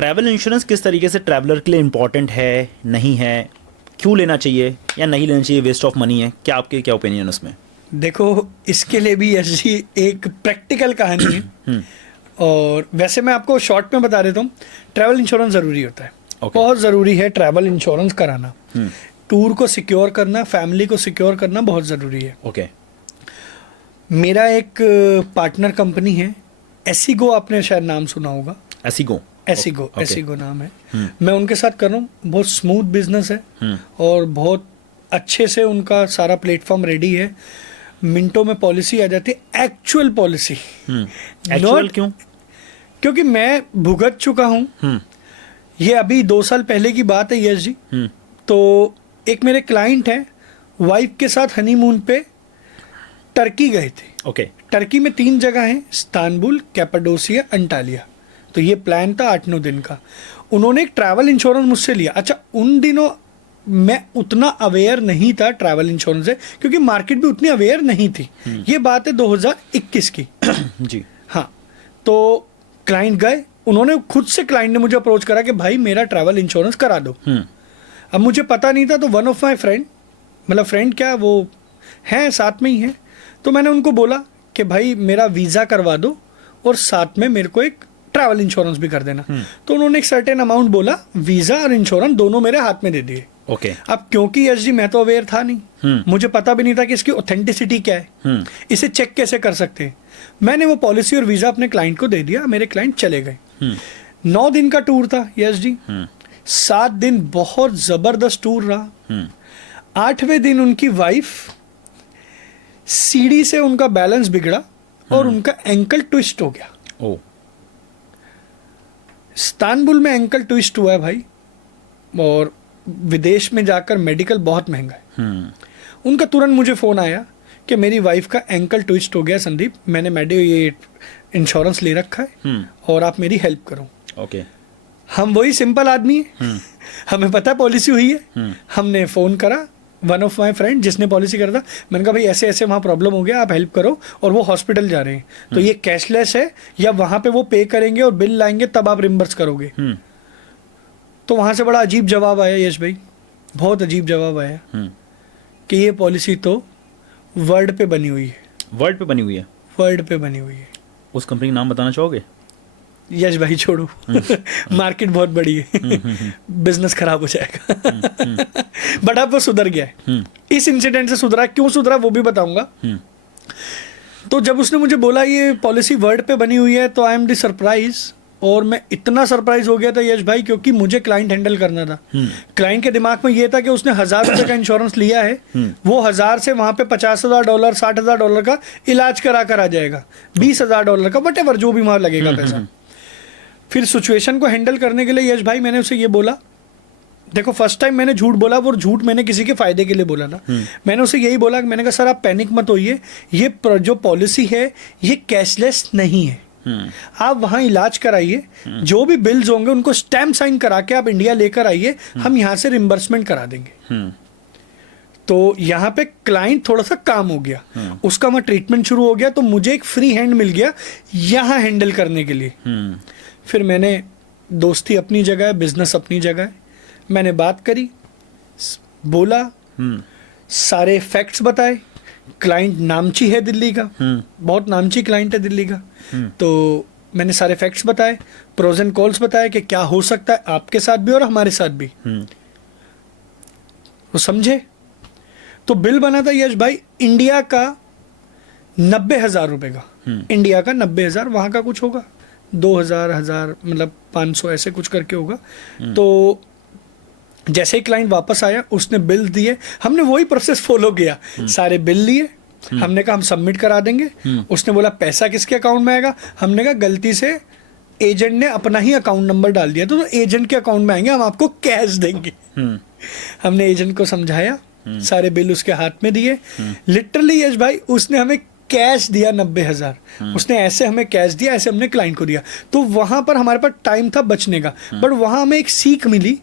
Travel insurance किस तरीके से ट्रैवलर के लिए इम्पॉर्टेंट है, नहीं है, क्यों लेना चाहिए या नहीं लेना चाहिए, वेस्ट ऑफ मनी है, क्या आपके क्या ओपिनियन उसमें? देखो, इसके लिए भी यश जी एक प्रैक्टिकल कहानी है। और वैसे मैं आपको शॉर्ट में बता देता हूँ, ट्रैवल इंश्योरेंस ज़रूरी होता है। बहुत ज़रूरी है ट्रैवल इंश्योरेंस कराना। टूर को सिक्योर करना, फैमिली को सिक्योर करना बहुत ज़रूरी है। मेरा एक पार्टनर कंपनी है, एसिगो, आपने शायद नाम सुना होगा। एसिगो नाम है। मैं उनके साथ कर रहा हूँ, बहुत स्मूथ बिजनेस है और बहुत अच्छे से उनका सारा प्लेटफॉर्म रेडी है। मिनटों में पॉलिसी आ जाती है, एक्चुअल पॉलिसी। एक्चुअल क्यों? क्योंकि मैं भुगत चुका हूँ। ये अभी 2 साल पहले की बात है यश जी। तो एक मेरे क्लाइंट हैं, वाइफ के साथ हनीमून पे टर्की गए थे। टर्की में 3 जगह हैं, इस्तांबुल, कैपाडोसिया, अंटालिया। तो ये प्लान था 8-9 दिन का। उन्होंने एक ट्रैवल इंश्योरेंस मुझसे लिया। अच्छा, उन दिनों मैं उतना अवेयर नहीं था ट्रैवल इंश्योरेंस से, क्योंकि मार्केट भी उतनी अवेयर नहीं थी। ये बात है 2021 की। जी हाँ। तो क्लाइंट गए, उन्होंने खुद से, क्लाइंट ने मुझे अप्रोच करा कि भाई मेरा ट्रैवल इंश्योरेंस करा दो। अब मुझे पता नहीं था, तो वन ऑफ माई फ्रेंड, मतलब फ्रेंड क्या, वो हैं साथ में ही हैं, तो मैंने उनको बोला कि भाई मेरा वीज़ा करवा दो और साथ में मेरे को एक ट्रैवल इंश्योरेंस भी कर देना। तो उन्होंने एक सर्टेन अमाउंट बोला, वीज़ा और इंश्योरेंस दोनों मेरे हाथ में दे दिए। अब क्योंकि यश जी मैं तो अवेयर था नहीं, मुझे पता भी नहीं था कि इसकी ऑथेंटिसिटी क्या है, इसे चेक कैसे कर सकते हैं। मैंने वो पॉलिसी और वीज़ा अपने क्लाइंट को दे दिया, मेरे क्लाइंट चले गए। 9 दिन का टूर था यश जी। 7 दिन बहुत ज़बरदस्त टूर रहा। 8वें दिन उनकी वाइफ, सीढ़ी से उनका बैलेंस बिगड़ा और उनका एंकल ट्विस्ट हो गया। इस्तांबुल में एंकल ट्विस्ट हुआ है भाई, और विदेश में जाकर मेडिकल बहुत महंगा है। उनका तुरंत मुझे फ़ोन आया कि मेरी वाइफ का एंकल ट्विस्ट हो गया संदीप, मैंने ये इंश्योरेंस ले रखा है और आप मेरी हेल्प करो। हम वही सिंपल आदमी है, हमें पता पॉलिसी हुई है। हमने फ़ोन करा, वन ऑफ माई फ्रेंड जिसने पॉलिसी करा था, मैंने कहा भाई ऐसे ऐसे वहाँ प्रॉब्लम हो गया, आप हेल्प करो, और वो हॉस्पिटल जा रहे हैं, तो ये कैशलेस है या वहाँ पे वो पे करेंगे और बिल लाएंगे तब आप रिम्बर्स करोगे? तो वहाँ से बड़ा अजीब जवाब आया यश भाई, बहुत अजीब जवाब आया कि ये पॉलिसी तो वर्ड पे बनी हुई है। वर्ड पे बनी हुई है? वर्ड पे बनी हुई है। उस कंपनी का नाम बताना चाहोगे? यश भाई छोड़ो, मार्केट बहुत बड़ी है, बिजनेस खराब हो जाएगा। बट अब वो सुधर गया है, इस इंसिडेंट से सुधरा। क्यों सुधरा वो भी बताऊंगा। तो जब उसने मुझे बोला ये पॉलिसी वर्ड पे बनी हुई है, तो आई एम दी सरप्राइज, और मैं इतना सरप्राइज हो गया था यश भाई, क्योंकि मुझे क्लाइंट हैंडल करना था। क्लाइंट के दिमाग में ये था कि उसने $1000 का इंश्योरेंस लिया है, वो 1000 से वहां पे $50,000 $60,000 का इलाज करा कर आ जाएगा, $20,000 का, वटेवर जो भी वहां लगेगा पैसा। फिर सिचुएशन को हैंडल करने के लिए यश भाई मैंने उसे ये बोला, देखो फर्स्ट टाइम मैंने झूठ बोला, वो झूठ मैंने किसी के फायदे के लिए बोला था। मैंने उसे यही बोला, मैंने कहा सर आप पैनिक मत होइए, ये जो पॉलिसी है ये कैशलेस नहीं है, आप वहाँ इलाज कराइए, जो भी बिल्स होंगे उनको स्टैम्प साइन करा के आप इंडिया लेकर आइए, हम यहाँ से रिम्बर्समेंट करा देंगे। तो यहाँ पे क्लाइंट थोड़ा सा काम हो गया, उसका वहाँ ट्रीटमेंट शुरू हो गया, तो मुझे एक फ्री हैंड मिल गया यहाँ हैंडल करने के लिए। फिर मैंने, दोस्ती अपनी जगह है, बिजनेस अपनी जगह है, मैंने बात करी, बोला, सारे फैक्ट्स बताए। क्लाइंट नामची है दिल्ली का, बहुत नामची क्लाइंट है दिल्ली का। तो मैंने सारे फैक्ट्स बताए, प्रोज एंड कॉल्स बताए कि क्या हो सकता है आपके साथ भी और हमारे साथ भी। वो समझे। तो बिल बना था यश भाई इंडिया का 90,000 रुपए का। इंडिया का 90,000, वहाँ का कुछ होगा 2,000 मतलब 500 ऐसे कुछ करके होगा। तो जैसे ही क्लाइंट वापस आया, उसने बिल दिए, हमने वही प्रोसेस फॉलो किया, सारे बिल लिए, हमने कहा हम सबमिट करा देंगे। उसने बोला पैसा किसके अकाउंट में आएगा, हमने कहा गलती से एजेंट ने अपना ही अकाउंट नंबर डाल दिया, तो एजेंट के अकाउंट में आएंगे, हम आपको कैश देंगे। हमने एजेंट को समझाया, सारे बिल उसके हाथ में दिए। लिटरली यश भाई उसने हमें कैश दिया 90,000, उसने ऐसे हमें कैश दिया, ऐसे हमने क्लाइंट को दिया। तो वहां पर हमारे पास टाइम था बचने का, बट वहां हमें एक सीख मिली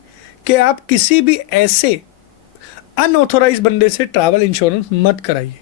कि आप किसी भी ऐसे अनऑथोराइज बंदे से ट्रैवल इंश्योरेंस मत कराइए।